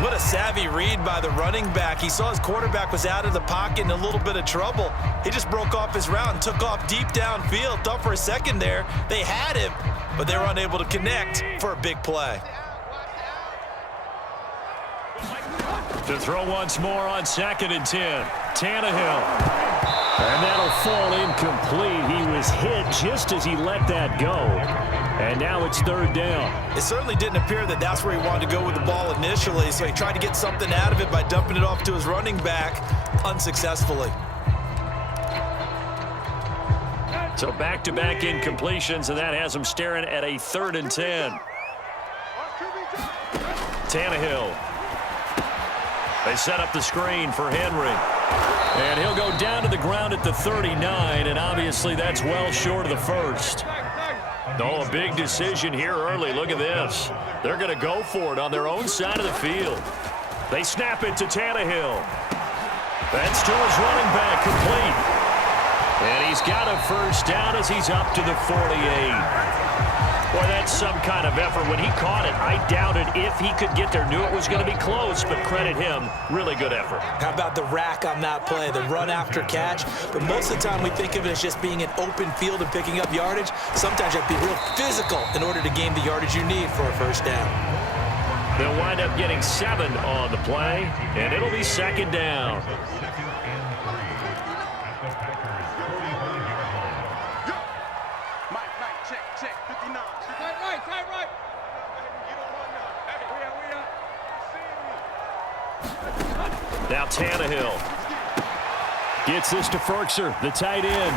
What a savvy read by the running back. He saw his quarterback was out of the pocket in a little bit of trouble. He just broke off his route and took off deep downfield. Thought for a second there they had him, but they were unable to connect for a big play. To throw once more on 2nd and 10. Tannehill. And that'll fall incomplete. He was hit just as he let that go. And now it's 3rd down. It certainly didn't appear that that's where he wanted to go with the ball initially, so he tried to get something out of it by dumping it off to his running back unsuccessfully. So back-to-back incompletions, and that has him staring at a 3rd and 10. Tannehill. They set up the screen for Henry. And he'll go down to the ground at the 39, and obviously that's well short of the first. Oh, a big decision here early. Look at this. They're going to go for it on their own side of the field. They snap it to Tannehill. That's to his running back, complete. And he's got a first down as he's up to the 48. Boy, that's some kind of effort. When he caught it, I doubted if he could get there. Knew it was going to be close, but credit him. Really good effort. How about the rack on that play, the run after catch? But most of the time we think of it as just being an open field and picking up yardage. Sometimes you have to be real physical in order to gain the yardage you need for a first down. They'll wind up getting 7 on the play, and it'll be 2nd down. Now Tannehill gets this to Ferkser, the tight end.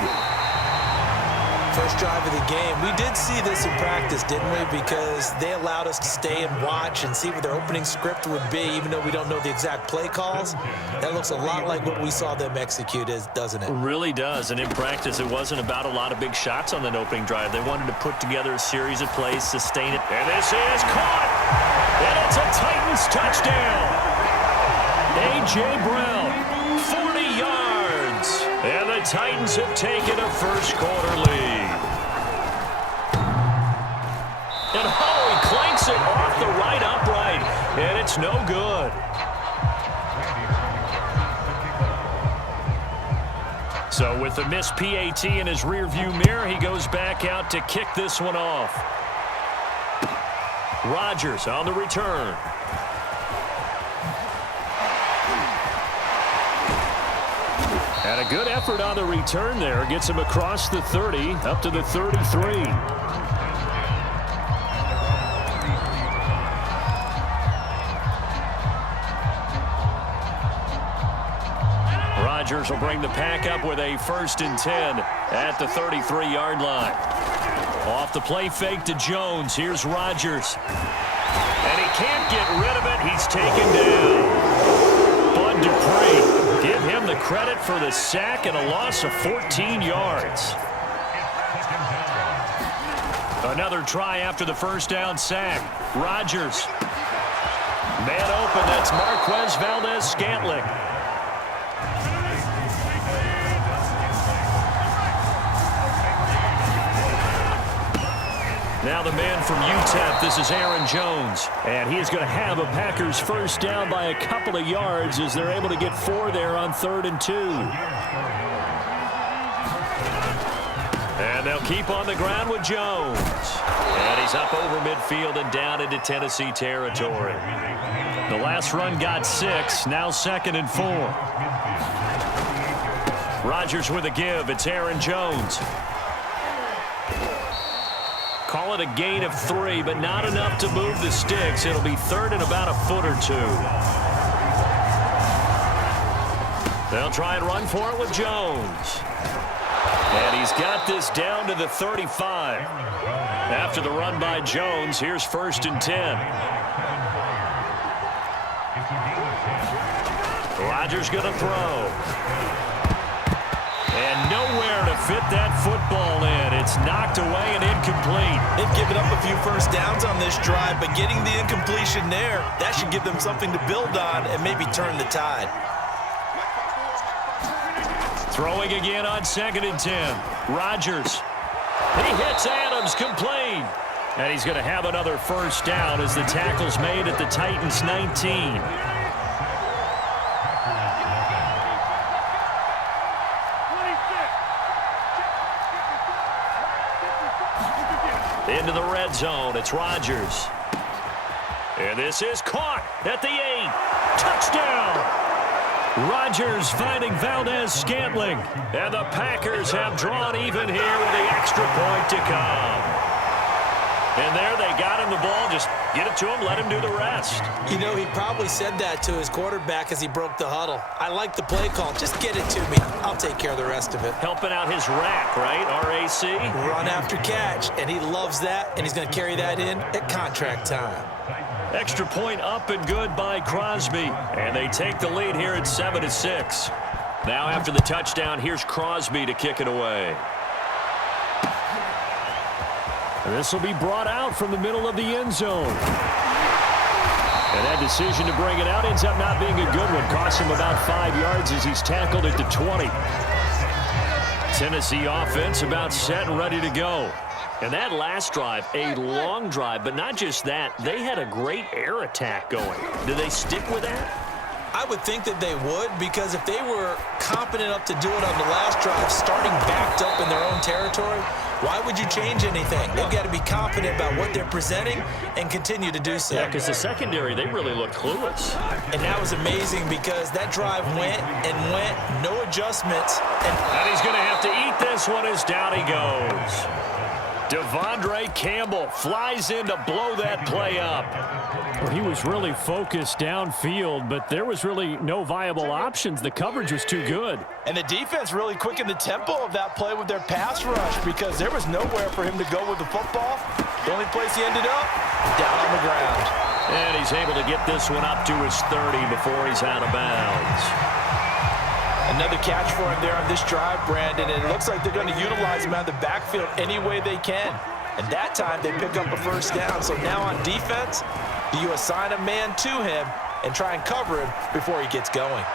First drive of the game. We did see this in practice, didn't we? Because they allowed us to stay and watch and see what their opening script would be, even though we don't know the exact play calls. That looks a lot like what we saw them execute, doesn't it? It really does. And in practice, it wasn't about a lot of big shots on the opening drive. They wanted to put together a series of plays, sustain it. And this is caught! And it's a Titans touchdown! A.J. Brown, 40 yards. And the Titans have taken a first-quarter lead. And he clanks it off the right upright, and it's no good. So with the missed PAT in his rearview mirror, he goes back out to kick this one off. Rodgers on the return. And a good effort on the return there. Gets him across the 30, up to the 33. Rodgers will bring the pack up with a 1st and 10 at the 33-yard line. Off the play fake to Jones. Here's Rodgers. And he can't get rid of it. He's taken down. Bud Dupree. Give him the credit for the sack and a loss of 14 yards. Another try after the first down sack. Rodgers. Man open. That's Marquez Valdez-Scantling. Now the man from UTEP, this is Aaron Jones. And he is going to have a Packers first down by a couple of yards as they're able to get 4 there on 3rd and 2. And they'll keep on the ground with Jones. And he's up over midfield and down into Tennessee territory. The last run got 6, now 2nd and 4. Rodgers with a give. It's Aaron Jones. Call it a gain of 3, but not enough to move the sticks. It'll be 3rd and about a foot or 2. They'll try and run for it with Jones. And he's got this down to the 35. After the run by Jones, here's 1st and 10. Rodgers going to throw. And nowhere to fit that football in. It's knocked away and incomplete. They've given up a few first downs on this drive, but getting the incompletion there, that should give them something to build on and maybe turn the tide. Throwing again on 2nd and 10. Rodgers. He hits Adams, complete. And he's going to have another first down as the tackle's made at the Titans' 19. Into the red zone, it's Rodgers. And this is caught at the 8. Touchdown! Rodgers finding Valdez-Scantling. And the Packers have drawn even here with the extra point to come. And there they got him the ball. Just get it to him, let him do the rest. You know, he probably said that to his quarterback as he broke the huddle. I like the play call. Just get it to me. I'll take care of the rest of it. Helping out his rack, right? R-A-C? Run after catch, and he loves that, and he's going to carry that in at contract time. Extra point up and good by Crosby. And they take the lead here at 7-6. Now after the touchdown, here's Crosby to kick it away. This will be brought out from the middle of the end zone. And that decision to bring it out ends up not being a good one. Costs him about 5 yards as he's tackled at the 20. Tennessee offense about set and ready to go. And that last drive, a long drive, but not just that. They had a great air attack going. Do they stick with that? I would think that they would, because if they were competent enough to do it on the last drive, starting backed up in their own territory, why would you change anything? They've got to be confident about what they're presenting and continue to do so. Yeah, because the secondary, they really looked clueless. And that was amazing because that drive went and went, no adjustments. And he's going to have to eat this one as down he goes. Devondre Campbell flies in to blow that play up. Well, he was really focused downfield, but there was really no viable options. The coverage was too good. And the defense really quickened the tempo of that play with their pass rush because there was nowhere for him to go with the football. The only place he ended up, down on the ground. And he's able to get this one up to his 30 before he's out of bounds. Another catch for him there on this drive, Brandon, and it looks like they're going to utilize him out of the backfield any way they can. And that time they pick up a first down. So now on defense, you assign a man to him and try and cover him before he gets going.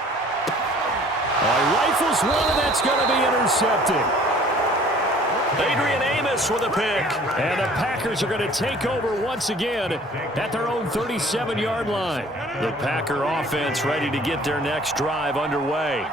Rifles one, and that's going to be intercepted. Adrian Amos with a pick. And the Packers are going to take over once again at their own 37-yard line. The Packer offense ready to get their next drive underway.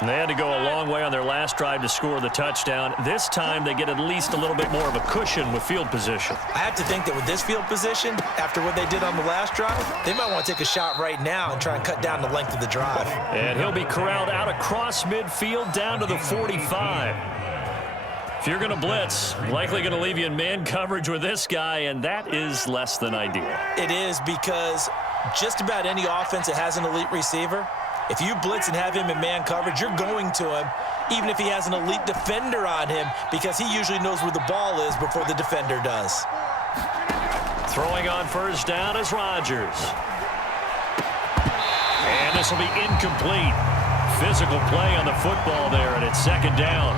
And they had to go a long way on their last drive to score the touchdown. This time they get at least a little bit more of a cushion with field position. I have to think that with this field position, after what they did on the last drive, they might want to take a shot right now and try and cut down the length of the drive. And he'll be corralled out across midfield down to the 45. If you're going to blitz, likely going to leave you in man coverage with this guy, and that is less than ideal. It is, because just about any offense that has an elite receiver, if you blitz and have him in man coverage, you're going to him, even if he has an elite defender on him, because he usually knows where the ball is before the defender does. Throwing on first down is Rodgers. And this will be incomplete. Physical play on the football there, and it's second down.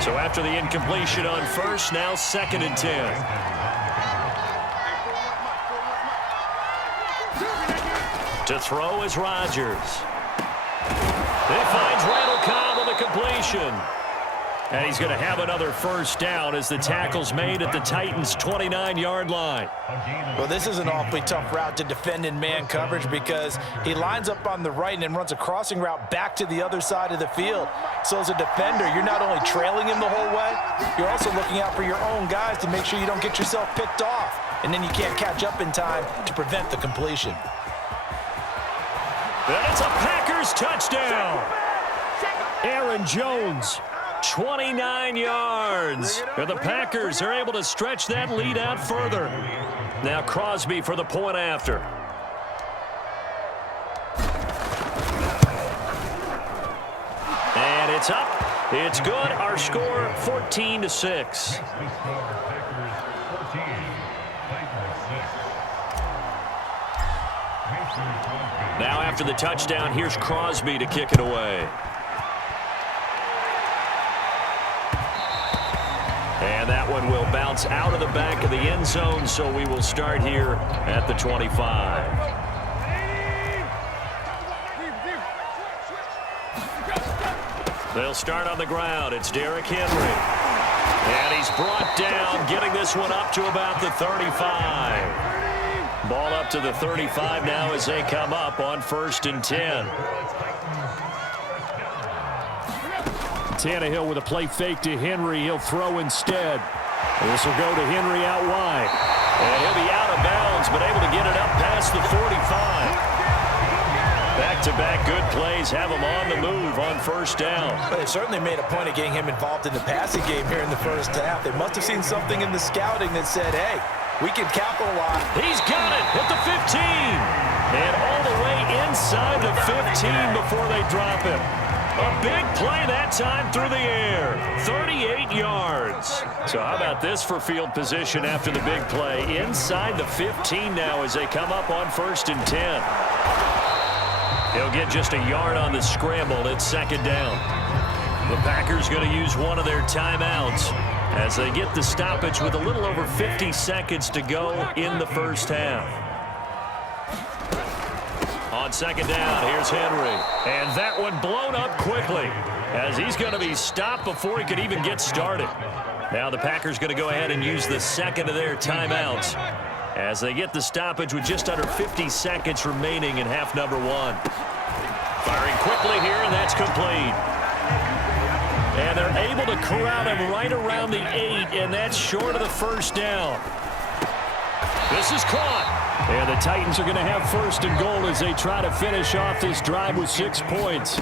So after the incompletion on first, now 2nd and 10. To throw is Rodgers. He finds Randall Cobb with a completion. And he's going to have another first down as the tackle's made at the Titans' 29-yard line. Well, this is an awfully tough route to defend in man coverage because he lines up on the right and then runs a crossing route back to the other side of the field. So as a defender, you're not only trailing him the whole way, you're also looking out for your own guys to make sure you don't get yourself picked off. And then you can't catch up in time to prevent the completion. And it's a Packers touchdown. Aaron Jones. 29 yards. And the Packers are able to stretch that lead out further. Now Crosby for the point after. And it's up. It's good. Our score 14-6. Now after the touchdown, here's Crosby to kick it away. And that one will bounce out of the back of the end zone, so we will start here at the 25. They'll start on the ground. It's Derrick Henry. And he's brought down, getting this one up to about the 35. Ball up to the 35 now as they come up on 1st and 10. Tannehill with a play fake to Henry. He'll throw instead. This will go to Henry out wide. And he'll be out of bounds, but able to get it up past the 45. Back-to-back good plays have him on the move on 1st down. But they certainly made a point of getting him involved in the passing game here in the 1st half. They must have seen something in the scouting that said, hey, we can capitalize. He's got it at the 15. And all the way inside the 15 before they drop him. A big play that time through the air. 38 yards. So how about this for field position after the big play? Inside the 15 now as they come up on 1st and 10. He'll get just a yard on the scramble. It's 2nd down. The Packers going to use one of their timeouts as they get the stoppage with a little over 50 seconds to go in the 1st half. On 2nd down, here's Henry. And that one blown up quickly as he's going to be stopped before he could even get started. Now the Packers going to go ahead and use the 2nd of their timeouts as they get the stoppage with just under 50 seconds remaining in half number 1. Firing quickly here, and that's complete. And they're able to corral him right around the 8, and that's short of the 1st down. This is caught. And the Titans are going to have 1st and goal as they try to finish off this drive with 6 points.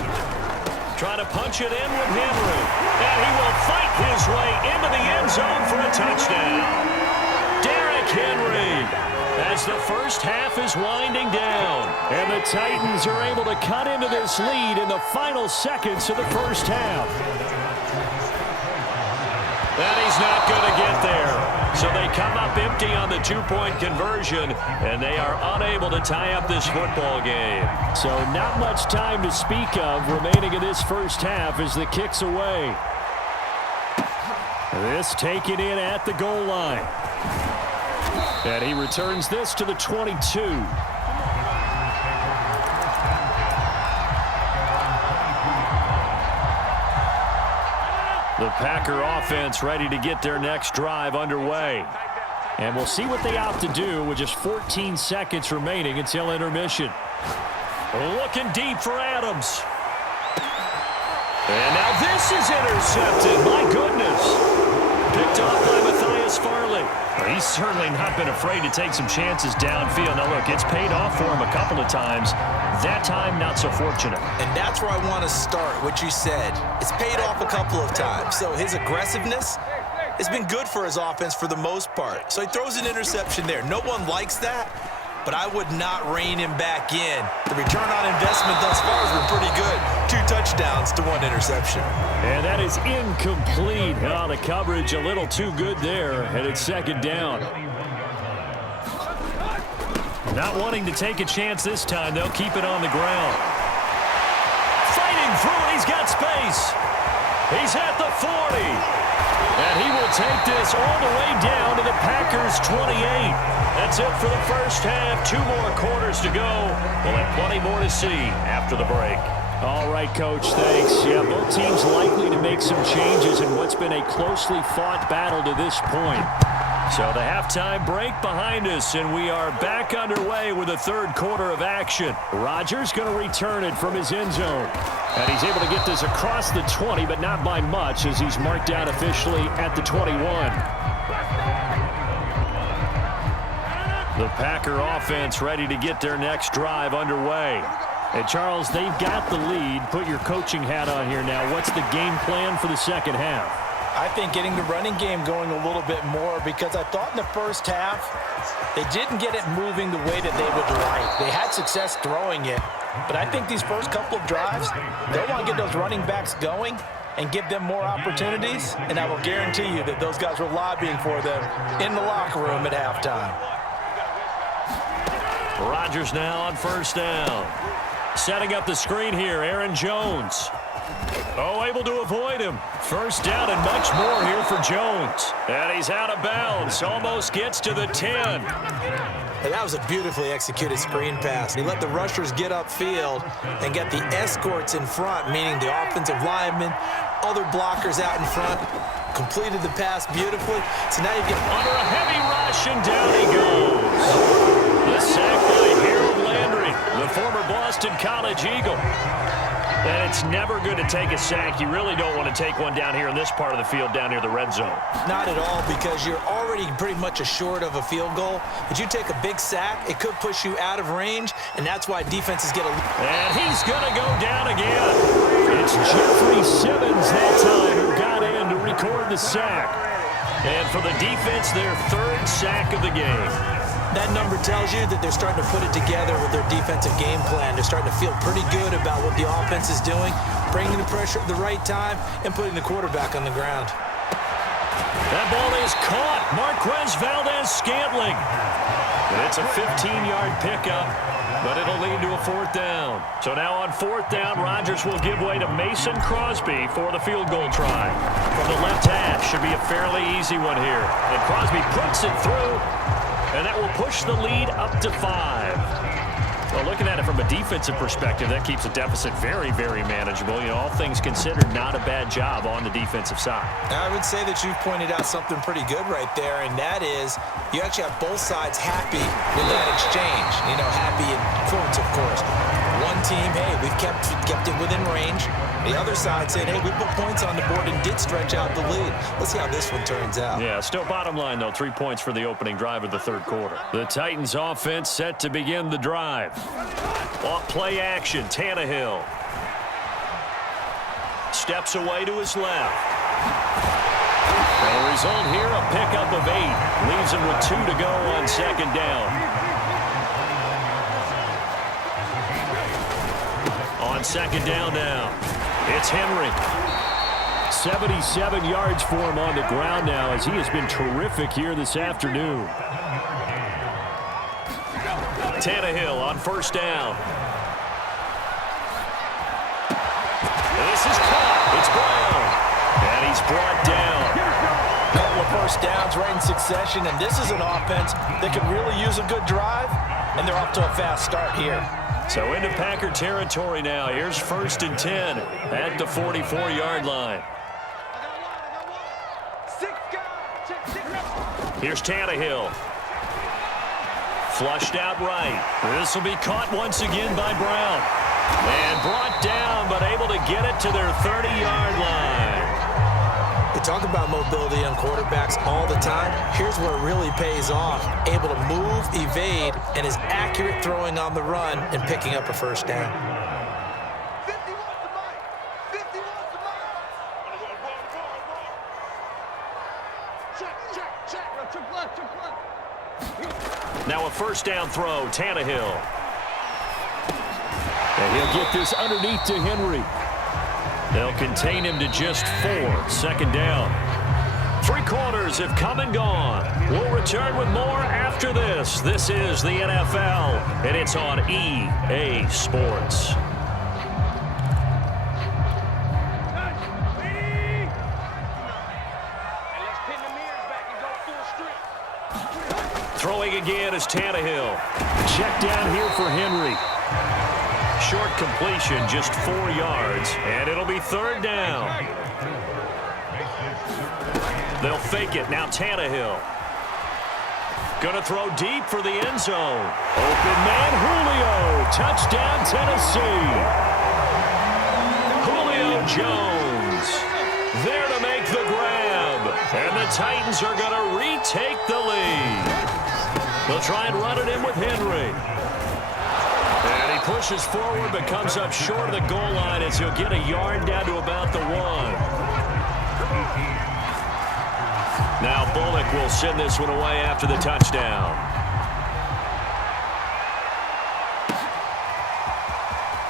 Trying to punch it in with Henry. And he will fight his way into the end zone for a touchdown. Derrick Henry as the 1st half is winding down. And the Titans are able to cut into this lead in the final seconds of the 1st half. And he's not going to get there. So they come up empty on the 2-point conversion, and they are unable to tie up this football game. So not much time to speak of remaining in this 1st half as the kick's away. This taken in at the goal line. And he returns this to the 22. The Packer offense ready to get their next drive underway. And we'll see what they opt to do with just 14 seconds remaining until intermission. Looking deep for Adams. And now this is intercepted. My goodness. Picked off by Matthias Farley. He's certainly not been afraid to take some chances downfield. Now, look, it's paid off for him a couple of times. That time, not so fortunate. And that's where I want to start, what you said. It's paid off a couple of times. So his aggressiveness has been good for his offense for the most part. So he throws an interception there. No one likes that, but I would not rein him back in. The return on investment thus far has been pretty good. 2 touchdowns to 1 interception. And that is incomplete. Oh, the coverage a little too good there, and it's 2nd down. Not wanting to take a chance this time, they'll keep it on the ground. Fighting through it, he's got space. He's at the 40. And he will take this all the way down to the Packers' 28. That's it for the 1st half. 2 more quarters to go. We'll have plenty more to see after the break. All right, Coach, thanks. Yeah, both teams likely to make some changes in what's been a closely fought battle to this point. So the halftime break behind us, and we are back underway with the 3rd quarter of action. Rodgers going to return it from his end zone. And he's able to get this across the 20, but not by much as he's marked down officially at the 21. The Packer offense ready to get their next drive underway. And, Charles, they've got the lead. Put your coaching hat on here now. What's the game plan for the 2nd half? I think getting the running game going a little bit more because I thought in the 1st half they didn't get it moving the way that they would like. They had success throwing it, but I think these first couple of drives, they'll want to get those running backs going and give them more opportunities, and I will guarantee you that those guys were lobbying for them in the locker room at halftime. Rodgers now on 1st down. Setting up the screen here, Aaron Jones. Oh, able to avoid him. 1st down and much more here for Jones. And he's out of bounds. Almost gets to the 10. And that was a beautifully executed screen pass. He let the rushers get upfield and get the escorts in front, meaning the offensive linemen, other blockers out in front. completed the pass beautifully. So now you get under a heavy rush, and down he goes. The sack by Harold Landry, the former Boston College Eagle. And it's never good to take a sack. You really don't want to take one down here in this part of the field, down near the red zone. Not at all, because you're already pretty much assured of a field goal. But you take a big sack, it could push you out of range, and that's why defenses get a... And he's going to go down again. It's Jeffrey Simmons that time who got in to record the sack. And for the defense, their third sack of the game. That number tells you that they're starting to put it together with their defensive game plan. They're starting to feel pretty good about what the offense is doing, bringing the pressure at the right time, and putting the quarterback on the ground. That ball is caught. Marquez Valdez-Scantling. And it's a 15-yard pickup, but it'll lead to a fourth down. So now on fourth down, Rodgers will give way to Mason Crosby for the field goal try. From the left hash, should be a fairly easy one here. And Crosby puts it through. And that will push the lead up to 5. Well, looking at it from a defensive perspective, that keeps the deficit very, very manageable. You know, all things considered, not a bad job on the defensive side. I would say that you've pointed out something pretty good right there, and that is you actually have both sides happy with that exchange. You know, happy in quotes, of course. One team, hey, we've kept it within range. The other side said, hey, we put points on the board and did stretch out the lead. Let's see how this one turns out. Yeah, still bottom line, though, 3 points for the opening drive of the third quarter. The Titans offense set to begin the drive. Off play action, Tannehill. Steps away to his left. And the result here, a pickup of 8. Leaves him with 2 to go on second down. On second down now, it's Henry. 77 yards for him on the ground now, as he has been terrific here this afternoon. Tannehill on first down. This is caught. It's Brown. And he's brought down. Couple of first downs right in succession, and this is an offense that can really use a good drive, and they're off to a fast start here. So into Packer territory now. Here's 1st and 10 at the 44-yard line. Here's Tannehill. Flushed out right. This will be caught once again by Brown. And brought down, but able to get it to their 30-yard line. We talk about mobility on quarterbacks all the time. Here's where it really pays off. Able to move, evade, and is accurate throwing on the run and picking up a first down. Now a first down throw, Tannehill. And he'll get this underneath to Henry. They'll contain him to just 4. Second down. 3 quarters have come and gone. We'll return with more after this. This is the NFL, and it's on EA Sports. Throwing again is Tannehill. Check down here for Henry. Short completion, just 4 yards, and it'll be third down. They'll fake it. Now Tannehill. Gonna throw deep for the end zone. Open man, Julio. Touchdown, Tennessee. Julio Jones there to make the grab. And the Titans are gonna retake the lead. They'll try and run it in with Henry. And he pushes forward but comes up short of the goal line as he'll get a yard down to about the 1. Now Bullock will send this one away after the touchdown.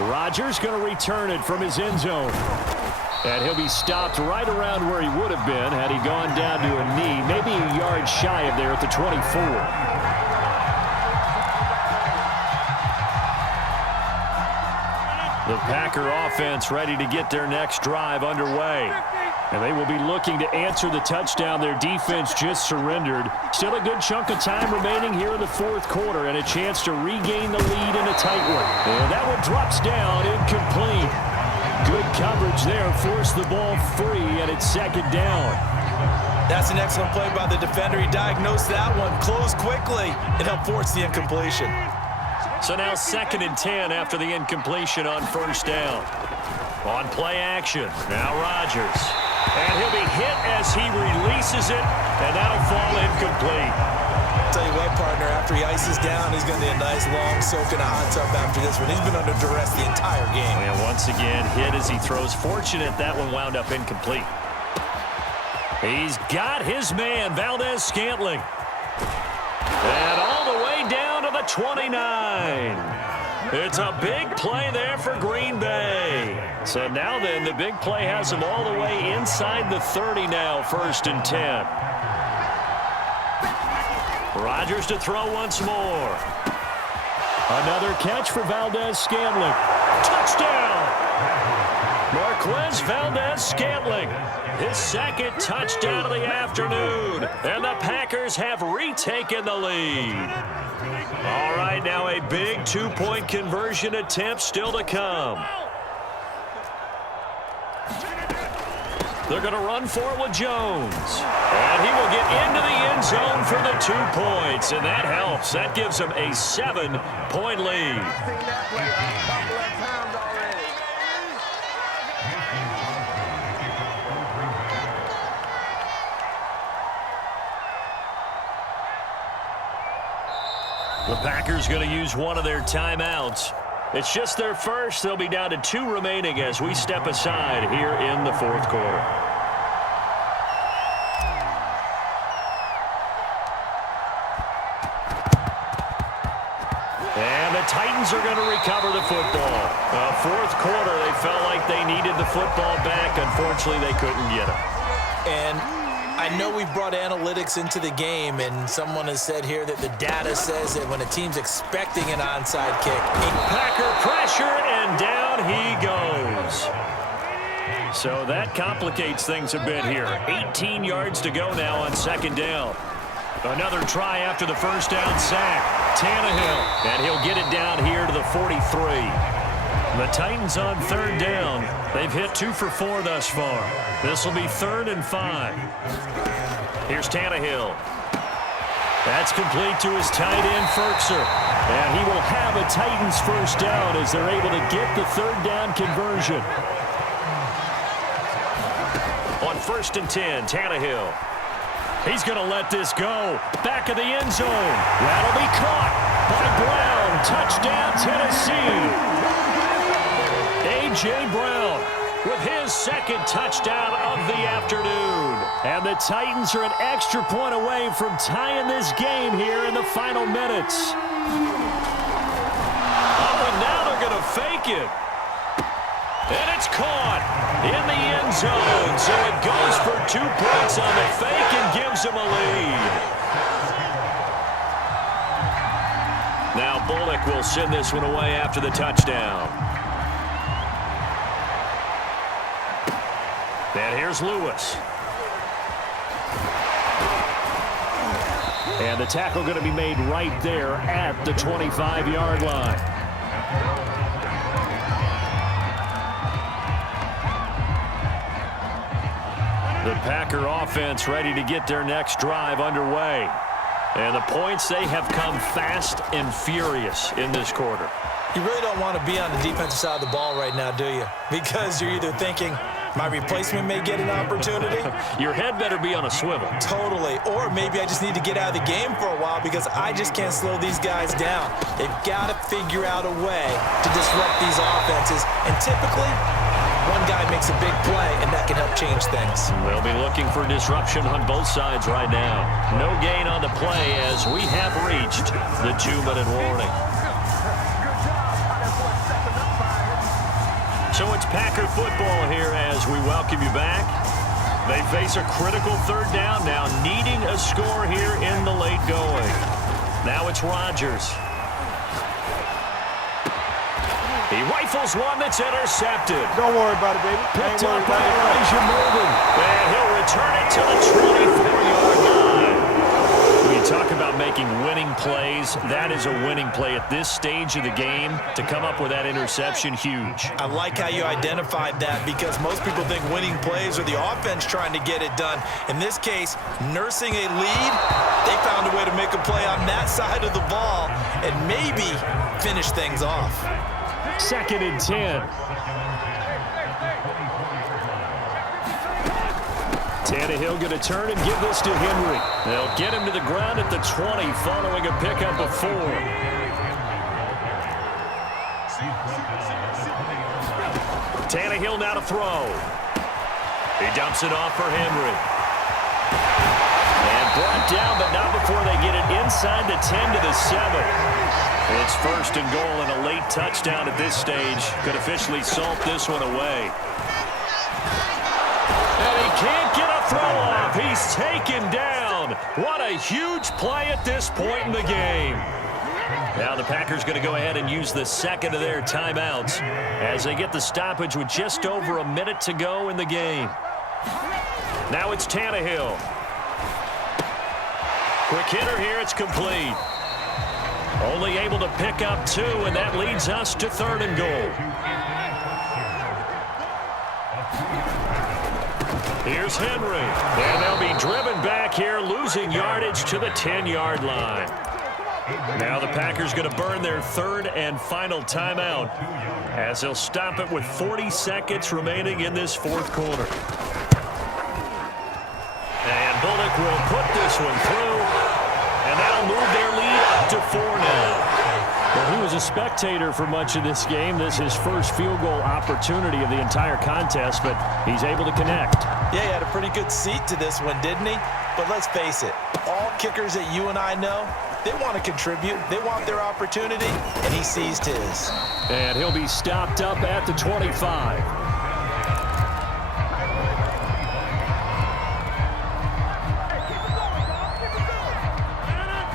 Rodgers going to return it from his end zone. And he'll be stopped right around where he would have been had he gone down to a knee, maybe a yard shy of there at the 24. The Packer offense ready to get their next drive underway. And they will be looking to answer the touchdown their defense just surrendered. Still a good chunk of time remaining here in the fourth quarter and a chance to regain the lead in a tight one. And that one drops down, incomplete. Good coverage there, forced the ball free, and it's second down. That's an excellent play by the defender. He diagnosed that one, closed quickly, and helped force the incompletion. So now 2nd and 10 after the incompletion on 1st down. On play action, now Rodgers. And he'll be hit as he releases it, and that'll fall incomplete. I'll tell you what, partner, after he ices down, he's going to need a nice long soak in a hot tub after this one. He's been under duress the entire game. And once again, hit as he throws. Fortunate that one wound up incomplete. He's got his man, Valdez-Scantling. And all the way down to the 29. It's a big play there for Green Bay. So now then, the big play has him all the way inside the 30 now, 1st and 10. Rodgers to throw once more. Another catch for Valdez-Scantling. Touchdown! Marquez Valdez-Scantling. His 2nd touchdown of the afternoon. And the Packers have retaken the lead. All right, now a big 2-point conversion attempt still to come. They're going to run for it with Jones. And he will get into the end zone for the 2 points. And that helps. That gives him a 7-point lead. The Packers going to use one of their timeouts. It's just their first. They'll be down to 2 remaining as we step aside here in the 4th quarter. And the Titans are going to recover the football. 4th quarter, they felt like they needed the football back. Unfortunately, they couldn't get it. And I know we brought analytics into the game, and someone has said here that the data says that when a team's expecting an onside kick, Packer pressure, and down he goes. So that complicates things a bit here. 18 yards to go now on 2nd down. Another try after the 1st down sack. Tannehill, and he'll get it down here to the 43. The Titans on 3rd down. They've hit 2 for 4 thus far. This will be 3rd and 5. Here's Tannehill. That's complete to his tight end, Ferkser. And he will have a Titans 1st down as they're able to get the 3rd down conversion. On 1st and 10, Tannehill. He's going to let this go. Back of the end zone. That'll be caught by Brown. Touchdown, Tennessee. A.J. Brown with his 2nd touchdown of the afternoon. And the Titans are an extra point away from tying this game here in the final minutes. Oh, and now they're going to fake it. And it's caught in the end zone. So it goes for 2 points on the fake and gives them a lead. Now Bullock will send this one away after the touchdown. And here's Lewis. And the tackle going to be made right there at the 25-yard line. The Packer offense ready to get their next drive underway. And the points, they have come fast and furious in this quarter. you really don't want to be on the defensive side of the ball right now, do you? Because you're either thinking, my replacement may get an opportunity. Your head better be on a swivel. Totally. Or maybe I just need to get out of the game for a while because I just can't slow these guys down. They've got to figure out a way to disrupt these offenses. And typically, one guy makes a big play, and that can help change things. They'll be looking for disruption on both sides right now. No gain on the play as we have reached the 2-minute warning. So it's Packer football here as we welcome you back. They face a critical third down now, needing a score here in the late going. Now it's Rodgers. He rifles one that's intercepted. Don't worry about it, baby. Picked up by Elijah Molden. And he'll return it to the 24-yard line. When you talk about making making winning plays, that is a winning play at this stage of the game. To come up with that interception, huge. I like how you identified that because most people think winning plays are the offense trying to get it done. In this case, nursing a lead, they found a way to make a play on that side of the ball and maybe finish things off. 2nd and 10. Tannehill going to turn and give this to Henry. They'll get him to the ground at the 20 following a pickup of 4. Tannehill now to throw. He dumps it off for Henry. And brought down, but not before they get it inside the 10 to the 7. It's 1st and goal and a late touchdown at this stage. Could officially salt this one away. And he can't get a throw off. He's taken down. What a huge play at this point in the game. Now the Packers going to go ahead and use the 2nd of their timeouts as they get the stoppage with just over a minute to go in the game. Now it's Tannehill. Quick hitter here. It's complete. Only able to pick up 2, and that leads us to 3rd and goal. Here's Henry. And they'll be driven back here, losing yardage to the 10-yard line. Now the Packers going to burn their 3rd and final timeout as they'll stop it with 40 seconds remaining in this 4th quarter. And Bullock will put this one through, and that'll move their lead up to 4 now. Well, he was a spectator for much of this game. This is his first field goal opportunity of the entire contest, but he's able to connect. Yeah, he had a pretty good seat to this one, didn't he? But let's face it, all kickers that you and I know, they want to contribute. They want their opportunity, and he seized his. And he'll be stopped up at the 25.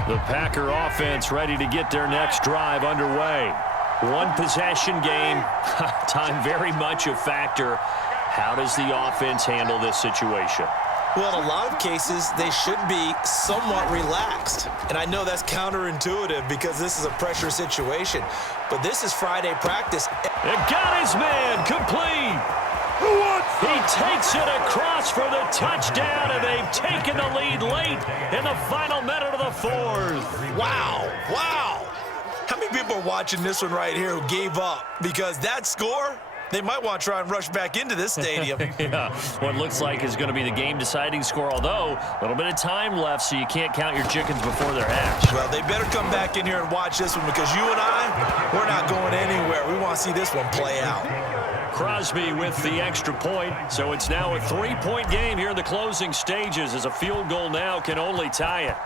The Packer offense ready to get their next drive underway. One possession game. Time very much a factor. How does the offense handle this situation? Well, in a lot of cases, they should be somewhat relaxed. And I know that's counterintuitive because this is a pressure situation. But this is Friday practice. And got his man complete. He takes it across for the touchdown, and they've taken the lead late in the final minute of the 4th. Wow, wow. How many people are watching this one right here who gave up? Because that score, they might want to try and rush back into this stadium. Yeah, what looks like is going to be the game-deciding score, although a little bit of time left, so you can't count your chickens before they're hatched. Well, they better come back in here and watch this one because you and I, we're not going anywhere. We want to see this one play out. Crosby with the extra point, so it's now a 3-point game here in the closing stages as a field goal now can only tie it.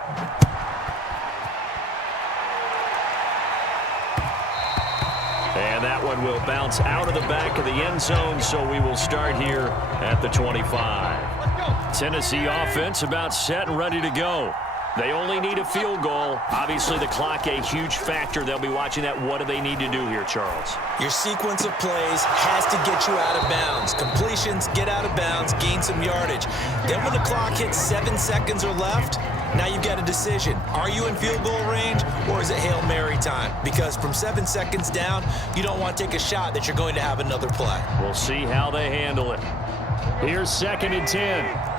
And that one will bounce out of the back of the end zone, so we will start here at the 25. Tennessee offense about set and ready to go. They only need a field goal. Obviously, the clock a huge factor. They'll be watching that. What do they need to do here, Charles? Your sequence of plays has to get you out of bounds. Completions, get out of bounds, gain some yardage. Then when the clock hits 7 seconds or left, now you've got a decision. Are you in field goal range or is it Hail Mary time? Because from 7 seconds down, you don't want to take a shot that you're going to have another play. We'll see how they handle it. Here's 2nd and 10.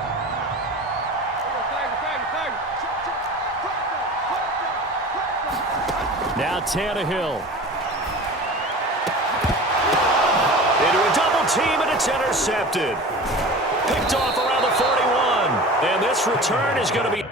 Now Tannehill. Into a double team, and it's intercepted. Picked off around the 41. And this return is going to be...